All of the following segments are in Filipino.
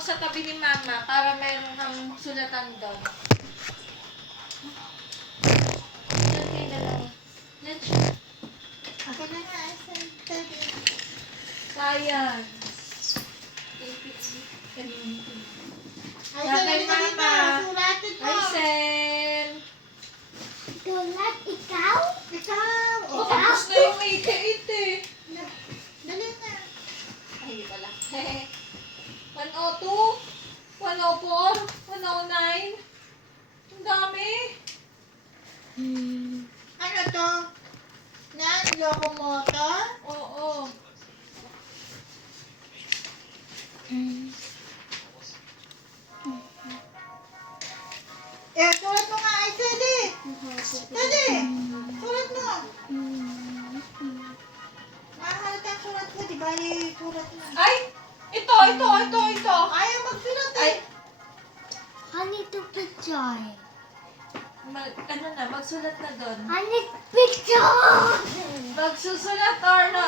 ako sa tabi ni Mama para meron kang sulatan doon. Diyan kayo dalawa. Diyan siya. Ako na nga, tabi. Sayang. Ay, Tatay sila dito. Mama. Sulatin mo. Hi, Sen. Sulat ikaw? Ikaw. Oh, tapos na yung 88 eh. Dali na. Ay, hindi pala. 102, 104, 109. Ang dami. Ano to? Nan, locomotor? Oo. Sulat mo nga ay Teddy. Teddy, sulat mo. Mahalata ang sulat ko, di ba? Sulat mo. Ay! Ito. Ayaw magsulat Ay! eh. I need to picture. Magsulat na doon. I need picture. Magsusulat or no,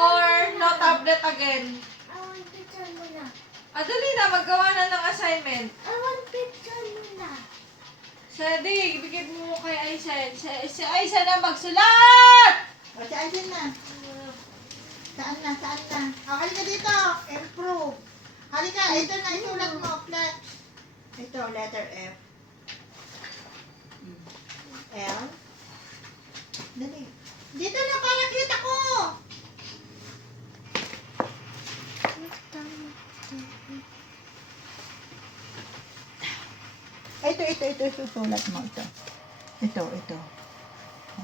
or no tablet again. I want picture muna. Dali na, maggawa na ng assignment. I want picture muna. Sedi, bigyan mo kay Aisen. Si Aisen na magsulat! O, si Aisen na. Saan na? O, halika dito. Improve. Halika, ito na, isulat mo. Flat. Ito, letter F. L. Dali. Dito na, para kita ko. Ito, susulat mo ito. Ito.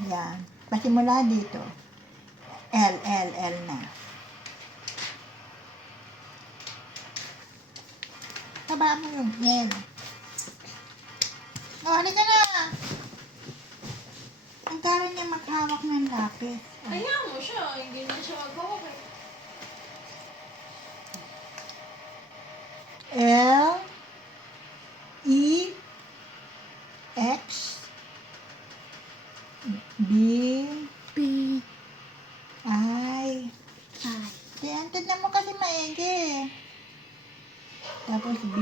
Ayan. Pasimula dito. L na. Taba mo yung L. O, halika na. Ang gara niya maghawak ng lapis. Hayaan mo siya, hindi na siya magawa. L E X B B. I. I. Tignan mo kasi maigi. Tapos B.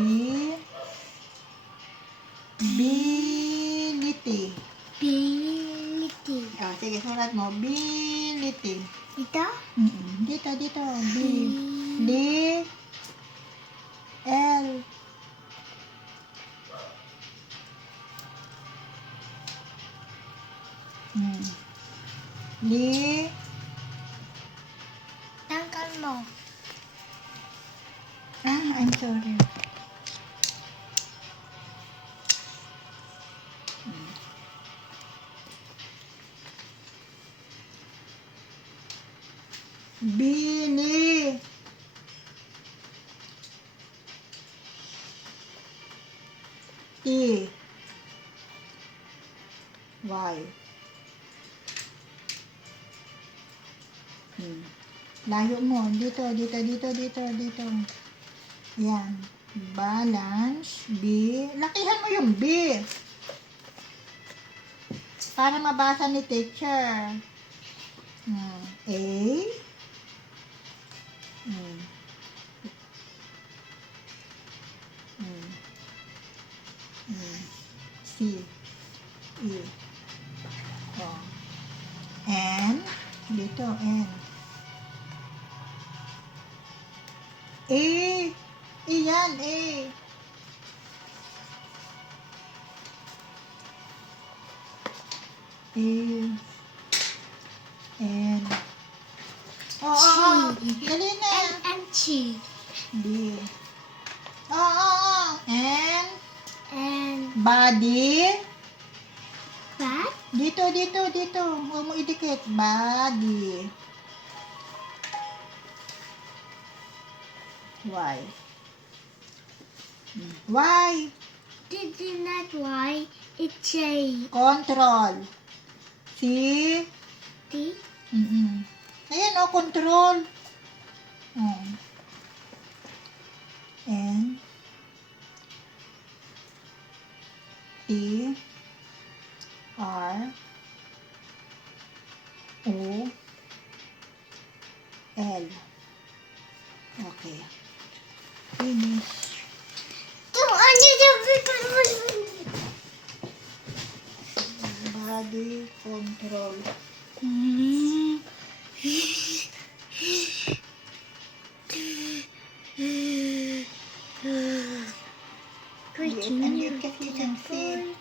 Ability. Ability. O, sige, sulat mo. Ability. Ito? Dito. B. D. L. D. Tangkal mo. I'm sorry. Bili. T. Y. Layo mo. Dito. Yan. Balance. B. Lakihan mo yung B. Para mabasa ni teacher. A. C. E. O. N. Dito, N. A. Iyan, A. A. N. Oo. Dali na. And G. B. Oo. N. And Body. that. Dito. Huwag mo idikit. Body. Y. Y. Did not Y. It's J. Control. C. T. Ayan o, control. N. T. R. O. L. Okay. Finish. control. Andit kasi siyang si.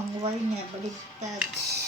Ang wire niya, baligtad.